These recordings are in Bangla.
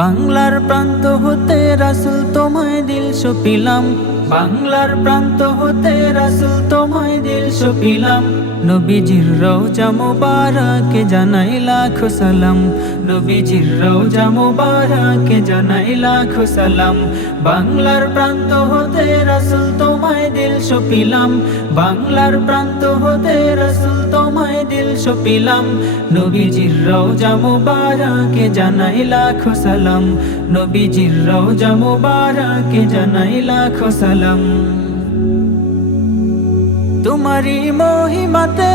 বাংলার প্রান্ত হতে রাসুল তোমায় দিল সপিলাম। বাংলার প্রান্ত হতে রাসুল তোমায় দিল সপিলাম। নবীজির রওজা মুবারকে জানাই লাখো সালাম। নবীজির রওজা মুবারকে জানাই লাখো সালাম। বাংলার প্রান্ত হতে রাসুল তোমায় দিল সপিলাম। বাংলার প্রান্ত হতে রাসুল দিল সপিলাম। নবীজির রওজা মুবারকে জানাই লাখো সালাম। নবীজির রওজা মুবারকে জানাই লাখো সালাম। তোমারি মহিমাতে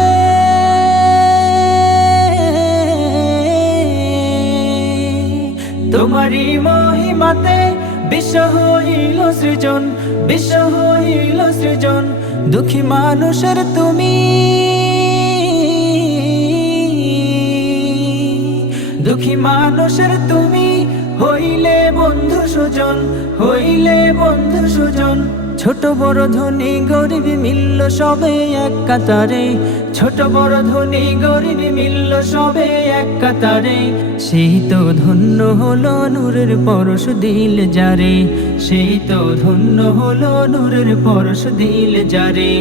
তোমারি মহিমাতে বিশ্ব হইল সৃজন, বিশ্ব হইল সৃজন। দুঃখী মানুষের তুমি মানুষের তুমি, হইলে বন্ধু সুজন, হইলে বন্ধু সুজন। ছোট বড় ধনী গরিব মিলল সবে এক কাতারে। ছোট বড় ধনী গরিব মিলল সবে এক কাতারে। সেই তো ধন্য হলো নূরের পরশ দিল যারে সেই তো ধন্য হলো নূরের পরশ দিল যারে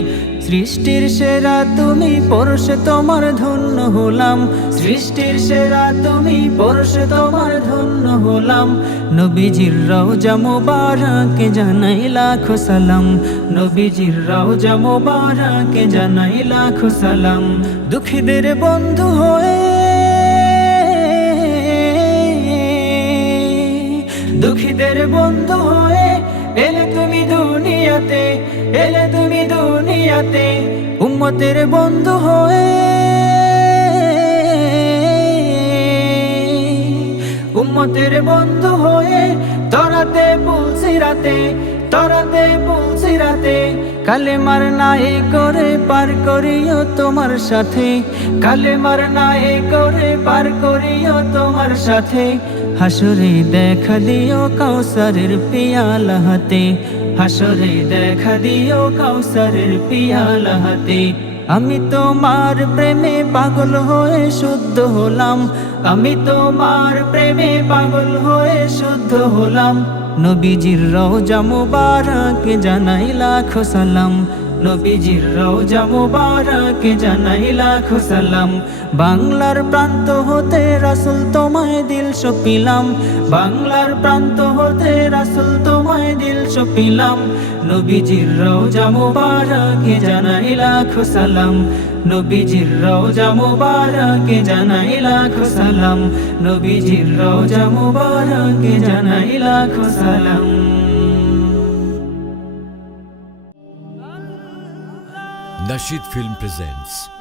সৃষ্টির সেরা তুমি পরশে তোমার ধন্য হলাম। সৃষ্টির সেরা তুমি পরশে তোমার ধন্য হলাম। নবীজির রওজা মোবারকে জানাই লাখো সালাম। নবীজির রওজা মোবারকে জানাই লাখো সালাম। দুঃখীদের বন্ধু হয়ে, দুঃখীদের বন্ধু হয়ে দুনিয়াতে এলে তুমি দুনিয়াতে উম্মতের বন্ধু হয়ে। উম্মতের বন্ধু হয়ে বলছি রাতে তরাতে মার নাই করে পার করিও তোমার সাথে। কালে মার নাই করে পার করিও তোমার সাথে। হাসরে দেখা দিও কাউসারের পিয়ালা হাতে। হাসরে দেখা দিও কাউসারের পিয়ালা হাতে। আমি তোমার প্রেমে পাগল হয়ে শুদ্ধ হলাম। আমি তোমার প্রেমে পাগল হয়ে শুদ্ধ হলাম। নবীজির রওজা মুবারক জানাই লাখো সালাম। নবীজির রওজা মুবারক জানাই লাখো সালাম। বাংলার প্রান্ত হতে রাসুল তোমায় দিল সপিলাম। বাংলার প্রান্ত হতে রাসুল তোমায় দিল সপিলাম। নবীজির রওজা মুবারক জানাই লাখো সালাম। নবীজির রওজা মুবারকে জানাই লাখো সালাম। নবীজির রওজা মুবারকে জানাই লাখো সালাম। Nasheed Film presents